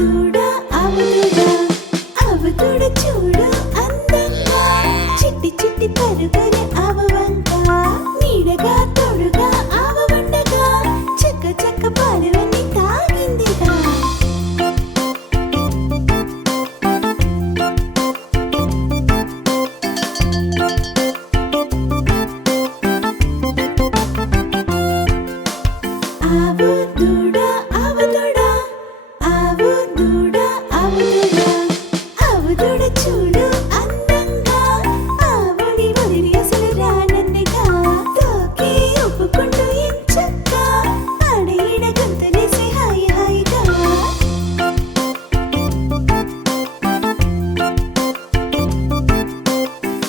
అవతుడా అవతుడా అవతుడ చూడు అందంగా. చిట్టి చిట్టి పరుగన అవవంక నీడగా తొడుగా అవవండగా చక్క చక్క పరువని తాగిందిగా. ఆవు అవుదుడా అవుదుడా అవుదుడా చూడు.